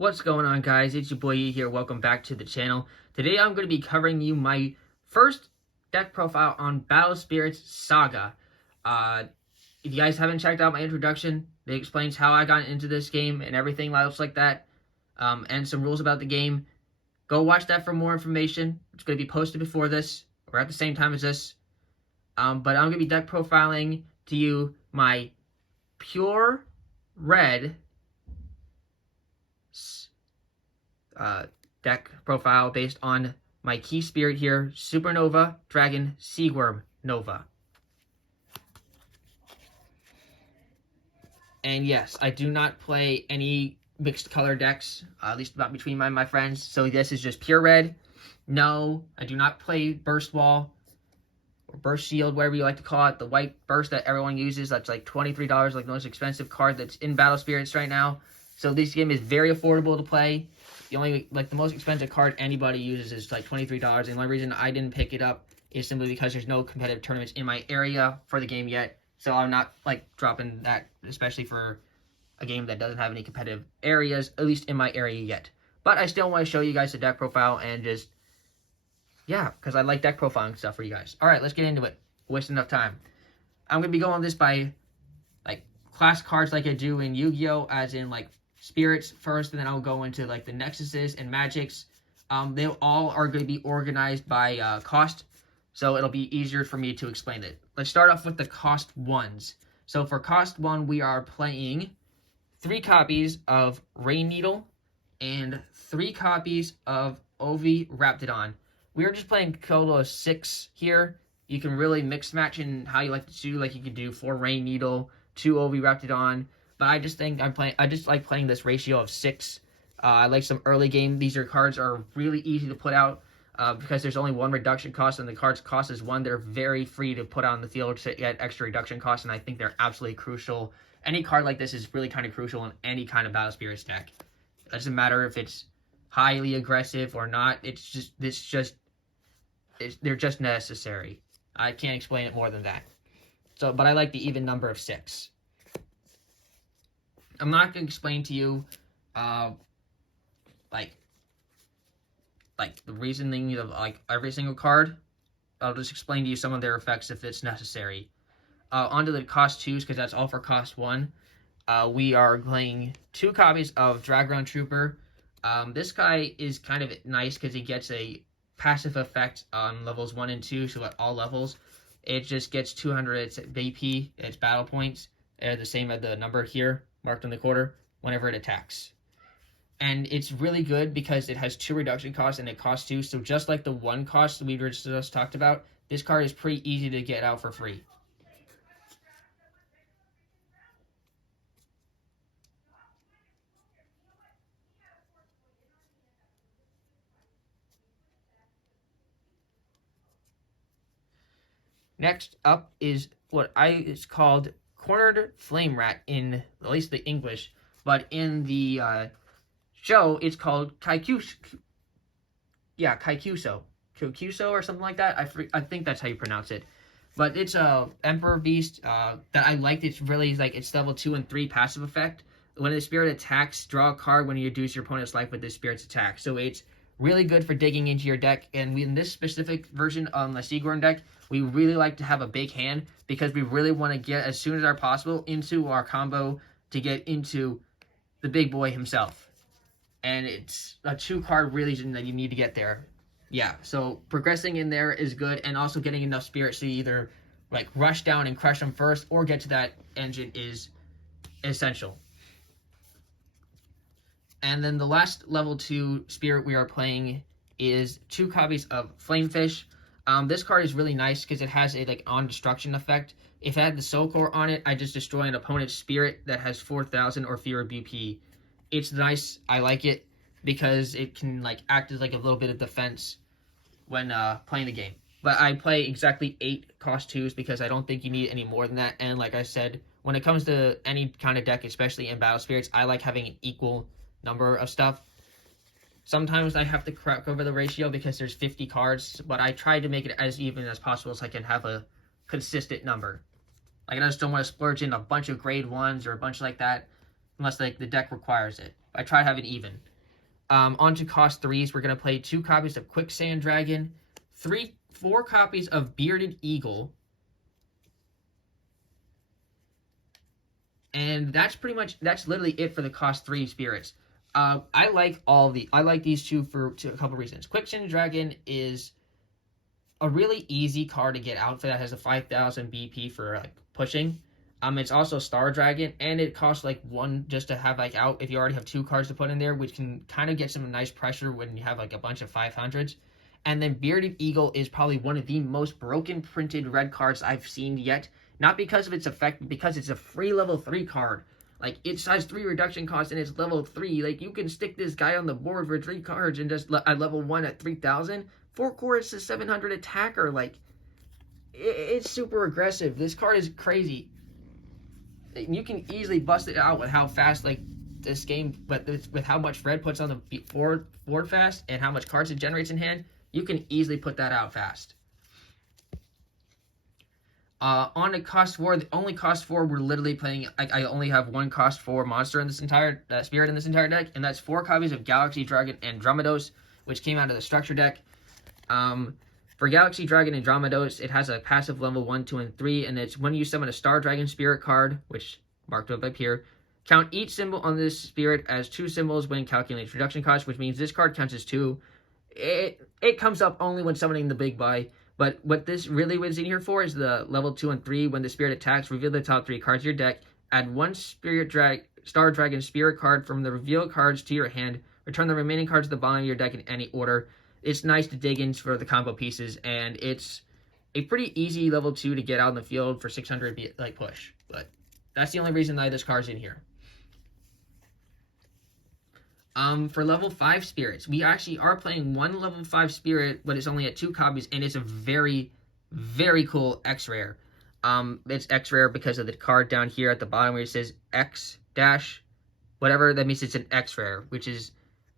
What's going on, guys? It's your boy E here. Welcome back to the channel. Today I'm going to be covering you my first deck profile on Battle Spirits Saga. If you guys haven't checked out my introduction, it explains how I got into this game and everything else like that, and some rules about the game. Go watch that for more information. It's going to be posted before this, or at the same time as this. But I'm going to be deck profiling to you my pure red deck profile based on my key spirit here, Supernova, Dragon, Siegwurm, Nova. And yes, I do not play any mixed color decks, at least not between my friends, so this is just pure red. No, I do not play Burst Wall, or Burst Shield, whatever you like to call it, the white burst that everyone uses, that's like $23, like the most expensive card that's in Battle Spirits right now. So this game is very affordable to play. The most expensive card anybody uses is like $23, and the only reason I didn't pick it up is simply because there's no competitive tournaments in my area for the game yet. So I'm not like dropping that, especially for a game that doesn't have any competitive areas, at least in my area yet. But I still want to show you guys the deck profile and just, yeah, because I like deck profiling stuff for you guys. All right, let's get into it. Waste enough time. I'm going to be going this by like class cards like I do in Yu-Gi-Oh! As in like spirits first, and then I'll go into like the nexuses and magics. They all are going to be organized by cost, so it'll be easier for me to explain it. Let's start off with the cost ones. So for cost one, we are playing 3 copies of Rain Needle and 3 copies of Ovi Raptidon. We are just playing a total of 6 here. You can really mix match in how you like to do. Like you could do 4 Rain Needle, 2 Ovi Raptidon. But I just think I just like playing this ratio of 6. I like some early game. These cards are really easy to put out because there's only 1 reduction cost, and the cards cost is 1. They're very free to put out on the field to get extra reduction costs, and I think they're absolutely crucial. Any card like this is really kind of crucial in any kind of Battle Spirits deck. It doesn't matter if it's highly aggressive or not. They're just necessary. I can't explain it more than that. So, but I like the even number of 6. I'm not going to explain to you, like the reasoning of like every single card. I'll just explain to you some of their effects if it's necessary. Onto the cost 2s, because that's all for cost 1. We are playing 2 copies of Dragon Trooper. This guy is kind of nice because he gets a passive effect on levels 1 and 2, so at all levels. It just gets 200 BP, its battle points, the same as the number here, marked on the quarter, whenever it attacks. And it's really good because it has 2 reduction costs and it costs 2, so just like the 1 cost we just talked about, this card is pretty easy to get out for free. Next up is what is called Cornered Flame Rat in at least the English, but in the show it's called Kaikuso. Yeah, Kaikuso or something like that. I think that's how you pronounce it. But it's a Emperor Beast that I liked. It's really like it's level 2 and 3 passive effect. When the spirit attacks, draw a card when you reduce your opponent's life with the spirit's attack. So it's really good for digging into your deck. And in this specific version on the Siegwurm deck, we really like to have a big hand because we really want to get as soon as possible into our combo to get into the big boy himself. And it's a 2-card reason that you need to get there. Yeah, so progressing in there is good, and also getting enough spirits to either like rush down and crush them first or get to that engine is essential. And then the last level 2 spirit we are playing is 2 copies of Flamefish. This card is really nice because it has a like on destruction effect. If I had the Soul Core on it, I just destroy an opponent's spirit that has 4,000 or fewer BP. It's nice. I like it because it can like act as like a little bit of defense when playing the game. But I play exactly 8 cost 2s because I don't think you need any more than that. And like I said, when it comes to any kind of deck, especially in Battle Spirits, I like having an equal number of stuff. Sometimes I have to crack over the ratio because there's 50 cards, but I try to make it as even as possible so I can have a consistent number. Like I just don't want to splurge in a bunch of grade 1s or a bunch like that unless like the deck requires it. I try to have it even. On to cost 3s, we're going to play 2 copies of Quicksand Dragon, 4 copies of Bearded Eagle, and that's literally it for the cost 3 spirits. I like these two for a couple reasons. Quicksand Dragon is a really easy card to get out for that has a 5,000 BP for like pushing. It's also Star Dragon, and it costs like 1 just to have like out if you already have 2 cards to put in there, which can kind of get some nice pressure when you have like a bunch of 500s. And then Bearded Eagle is probably one of the most broken printed red cards I've seen yet. Not because of its effect, but because it's a free level 3 card. Like, it has 3 reduction cost and it's level 3. Like, you can stick this guy on the board for 3 cards and just at level 1 at 3,000. 4 cores to 700 attacker. Like, it's super aggressive. This card is crazy. You can easily bust it out with how fast, like, this game, but with how much red puts on the board fast and how much cards it generates in hand, you can easily put that out fast. On to cost 4, the only cost 4 we're literally playing, I only have 1 cost 4 monster in this entire, spirit in this entire deck, and that's 4 copies of Galaxy Dragon Andromedos, which came out of the structure deck. For Galaxy Dragon Andromedos, it has a passive level 1, 2, and 3, and it's when you summon a Star Dragon Spirit card, which marked up here, count each symbol on this spirit as 2 symbols when calculating reduction cost, which means this card counts as 2. It comes up only when summoning the big buy, but what this really was in here for is the level 2 and 3. When the spirit attacks, reveal the top 3 cards of your deck, add 1 Star Dragon Spirit card from the revealed cards to your hand, return the remaining cards to the bottom of your deck in any order. It's nice to dig in for the combo pieces, and it's a pretty easy level 2 to get out in the field for 600 like push. But that's the only reason why this card's in here. For level 5 spirits, we actually are playing 1 level 5 spirit, but it's only at 2 copies, and it's a very, very cool X-Rare. It's X-Rare because of the card down here at the bottom where it says X dash whatever. That means it's an X-Rare, which is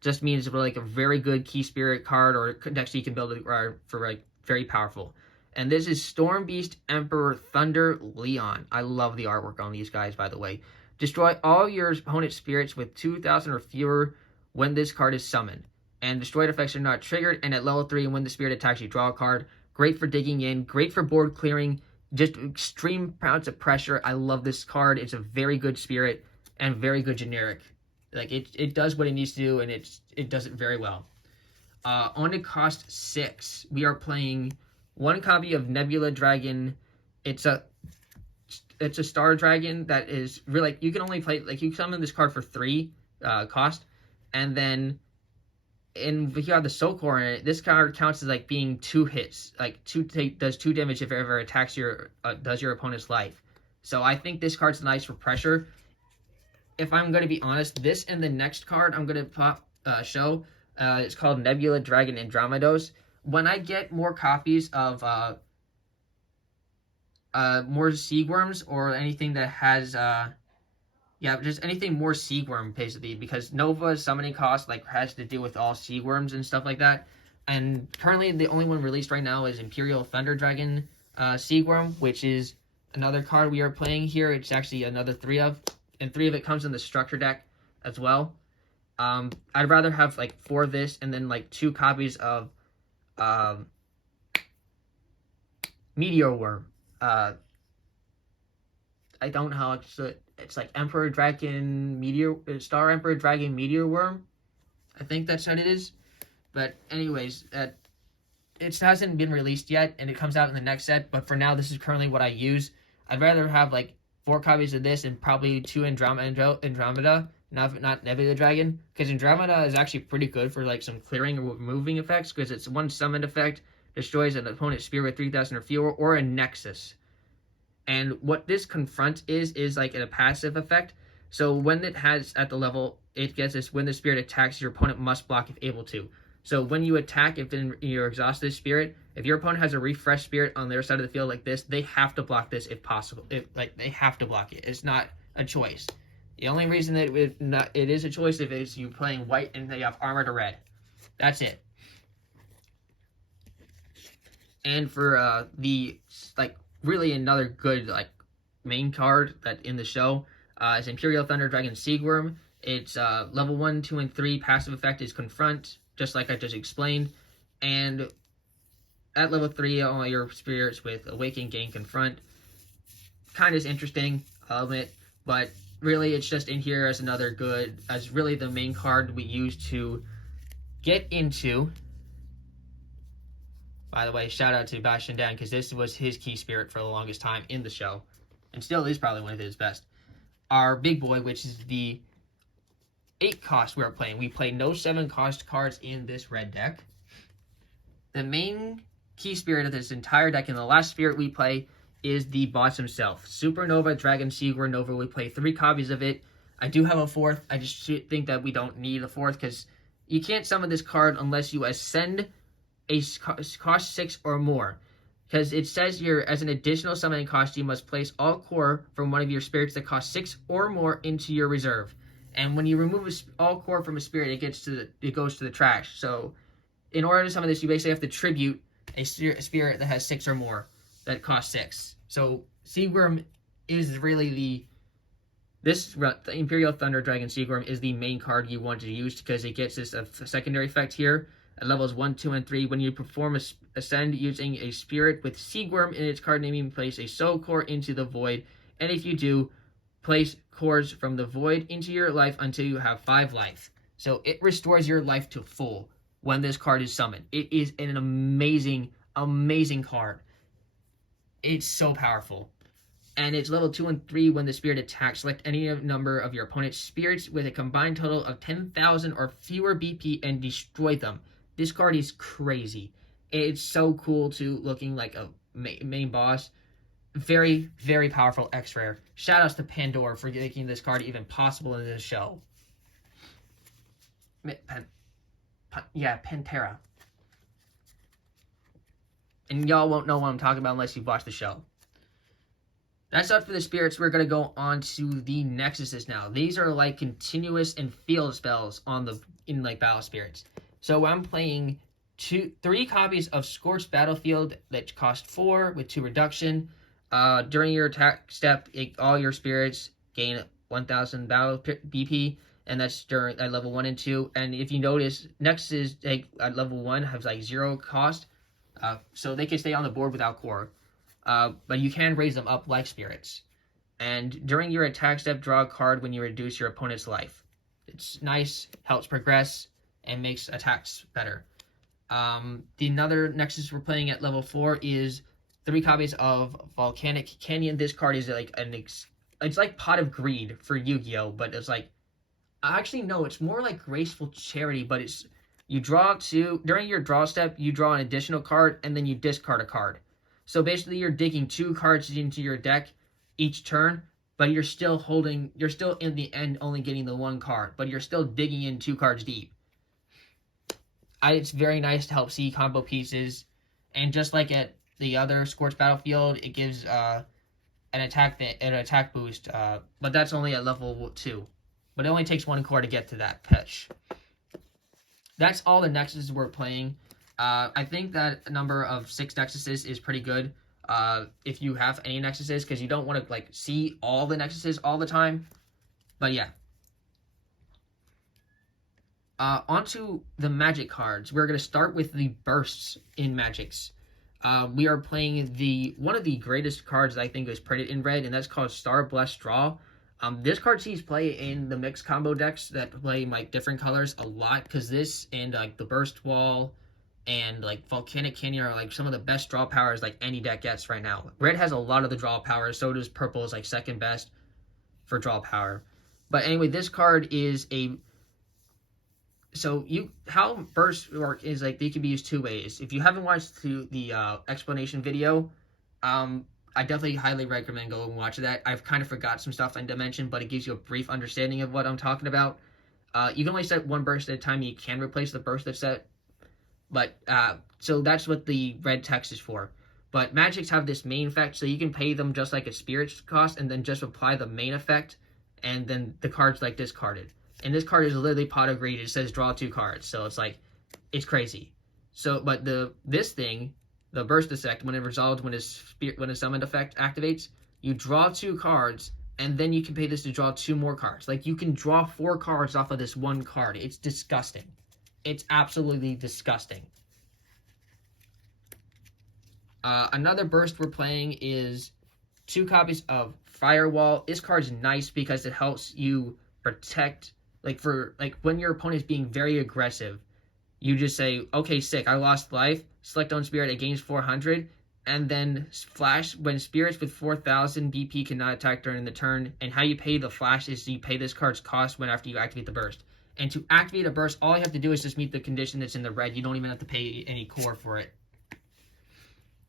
just means it's like a very good key spirit card, or actually you can build it for like very powerful. And this is Storm Beast Emperor Thunder Leon. I love the artwork on these guys, by the way. Destroy all your opponent's spirits with 2,000 or fewer when this card is summoned. And destroyed effects are not triggered. And at level 3, when the spirit attacks, you draw a card. Great for digging in. Great for board clearing. Just extreme amounts of pressure. I love this card. It's a very good spirit and very good generic. Like, it does what it needs to do, and it does it very well. On to cost 6. We are playing 1 copy of Nebula Dragon. It's a Star Dragon that is really, like, you can only play, like, you summon this card for 3 cost, and then if you have the Soul Core in it, this card counts as like being 2 hits, like does 2 damage if it ever attacks does your opponent's life. So I think this card's nice for pressure. If I'm going to be honest, this and the next card I'm going to show, it's called Nebula Dragon Andromedos. When I get more copies of more Siegwurms or anything that has just anything more Siegwurm basically, because Nova's summoning cost like has to do with all Siegwurms and stuff like that. And currently the only one released right now is Imperial Thunder Dragon Siegwurm, which is another card we are playing here. It's actually another 3 of, and 3 of it comes in the structure deck as well. I'd rather have like 4 of this and then like 2 copies of Meteor Worm. I don't know how it's like Emperor Dragon Star Emperor Dragon Meteor Worm. I think that's what it is. But anyways, it hasn't been released yet, and it comes out in the next set. But for now, this is currently what I use. I'd rather have like 4 copies of this and probably 2 Andromeda, not Nebula Dragon, because Andromeda is actually pretty good for like some clearing or removing effects, because it's 1 summoned effect, destroys an opponent's spirit with 3,000 or fewer, or a Nexus. And what this confront is like a passive effect. So when it has at the level, it gets this: when the spirit attacks, your opponent must block if able to. So when you attack, if in your exhausted spirit, if your opponent has a refreshed spirit on their side of the field like this, they have to block this if possible. They have to block it. It's not a choice. The only reason that it is a choice if it's you playing white and they have armor to red. That's it. And for the really another good main card that in the show is Imperial Thunder Dragon Siegwurm. It's level 1, 2, and 3 passive effect is Confront, just like I just explained. And at level 3, all your spirits with Awaken gain Confront. Kind of interesting, I'll admit, but really it's just in here as another good, as really the main card we use to get into. By the way, shout out to Bastion Dan, because this was his key spirit for the longest time in the show, and still is probably one of his best. Our big boy, which is the 8 cost we're playing. We play no 7 cost cards in this red deck. The main key spirit of this entire deck, and the last spirit we play, is the boss himself. Supernova Dragon Siegwurm Nova. We play 3 copies of it. I do have a 4th. I just think that we don't need a 4th, because you can't summon this card unless you ascend a cost 6 or more. Because it says here, as an additional summoning cost, you must place all core from one of your spirits that cost 6 or more into your reserve. And when you remove all core from a spirit, it goes to the trash. So in order to summon this, you basically have to tribute a spirit that has 6 or more that costs 6. So Siegwurm is really the Imperial Thunder Dragon Siegwurm is the main card you want to use, because it gets this secondary effect here at levels 1, 2, and 3. When you perform ascend using a spirit with Siegwurm in its card naming, place a soul core into the void, and if you do, place cores from the void into your life until you have 5 life. So it restores your life to full when this card is summoned. It is an amazing, amazing card. It's so powerful. And it's level 2 and 3 when the spirit attacks. Select any number of your opponent's spirits with a combined total of 10,000 or fewer BP and destroy them. This card is crazy. It's so cool too, looking like a main boss. Very, very powerful X-Rare. Shoutouts to Pandora for making this card even possible in this show. Pantera. And y'all won't know what I'm talking about unless you've watched the show. That's it for the spirits. We're going to go on to the Nexuses now. These are like continuous and field spells in battle spirits. So I'm playing 3 copies of Scorched Battlefield that cost 4 with 2 reduction. During your attack step, all your spirits gain 1,000 battle BP, and that's at level 1 and 2. And if you notice, Nexuses at level 1 have 0 cost, so they can stay on the board without core. But you can raise them up like spirits. And during your attack step, draw a card when you reduce your opponent's life. It's nice, helps progress, and makes attacks better. The another Nexus we're playing at level 4 is 3 copies of Volcanic Canyon. This card is like it's like Pot of Greed for Yu-Gi-Oh, but it's like, actually no, it's more like Graceful Charity, but it's, you draw 2, during your draw step, you draw an additional card, and then you discard a card. So basically you're digging 2 cards into your deck each turn, but you're still in the end only getting the 1 card, but you're still digging in 2 cards deep. It's very nice to help see combo pieces, and just like at the other Scorched Battlefield, it gives an attack boost, but that's only at level 2. But it only takes 1 core to get to that pitch. That's all the Nexuses we're playing. I think that a number of 6 Nexuses is pretty good if you have any Nexuses, because you don't want to see all the Nexuses all the time. But yeah. Onto the Magic cards. We're going to start with the bursts in Magics. We are playing one of the greatest cards I think is printed in red, and that's called Star Blessed Draw. This card sees play in the mixed combo decks that play different colors a lot, because this and the Burst Wall and Volcanic Canyon are some of the best draw powers any deck gets right now. Red has a lot of the draw powers, so does purple is second best for draw power. But anyway, this card is how bursts work is they can be used 2 ways. If you haven't watched the explanation video, I definitely highly recommend go and watch that. I've kind of forgot some stuff I need to mention, but it gives you a brief understanding of what I'm talking about. You can only set 1 burst at a time. You can replace the burst that's set. But, so that's what the red text is for. But Magics have this main effect, so you can pay them just like a Spirit's cost, and then just apply the main effect, and then the card's discarded. And this card is literally Pot of Greed. It says draw 2 cards, so it's it's crazy. So, but this thing, the burst effect, when it resolves, when a summoned effect activates, you draw 2 cards, and then you can pay this to draw 2 more cards. Like, you can draw 4 cards off of this one card. It's disgusting. It's absolutely disgusting. Another burst we're playing is 2 copies of Firewall. This card's nice because it helps you protect, like, when your opponent is being very aggressive. You just say, okay, sick, I lost life. Select on spirit, it gains 400. And then flash, when spirits with 4,000 BP cannot attack during the turn. And how you pay the flash is you pay this card's cost when after you activate the burst. And to activate a burst, all you have to do is just meet the condition that's in the red. You don't even have to pay any core for it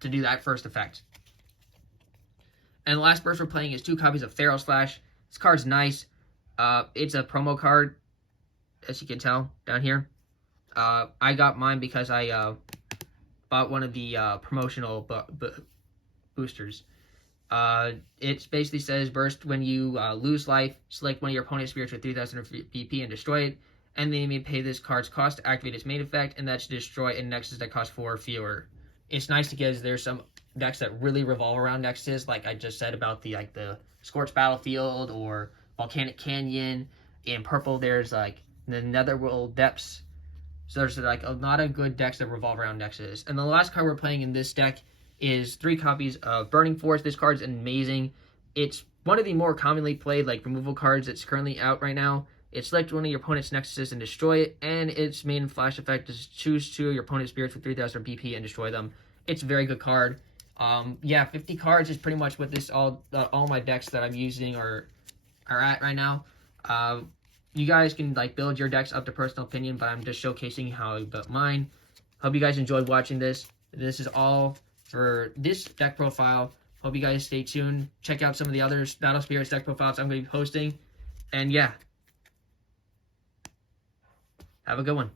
to do that first effect. And the last burst we're playing is 2 copies of Feral Slash. This card's nice. It's a promo card, as you can tell down here. I got mine because I bought one of the promotional boosters. It basically says burst when you lose life, select one of your opponent's spirits with 3,000 BP and destroy it, and then you may pay this card's cost to activate its main effect, and that's to destroy a nexus that costs 4 or fewer. It's nice because there's some decks that really revolve around nexuses, like I just said about the Scorched Battlefield or Volcanic Canyon. In purple, there's like the Netherworld Depths. So there's like a lot of good decks that revolve around nexuses. And the last card we're playing in this deck is 3 copies of Burning Force. This card's amazing. It's one of the more commonly played like removal cards that's currently out right now. It select one of your opponent's nexuses and destroy it, and its main flash effect is choose 2 of your opponent's spirits with 3,000 BP and destroy them. It's a very good card. Yeah, 50 cards is pretty much what this all my decks that I'm using are at right now. You guys can like build your decks up to personal opinion, but I'm just showcasing how I built mine. Hope you guys enjoyed watching this. This is all for this deck profile. Hope you guys stay tuned. Check out some of the other Battle Spirits deck profiles I'm going to be posting. And yeah, have a good one.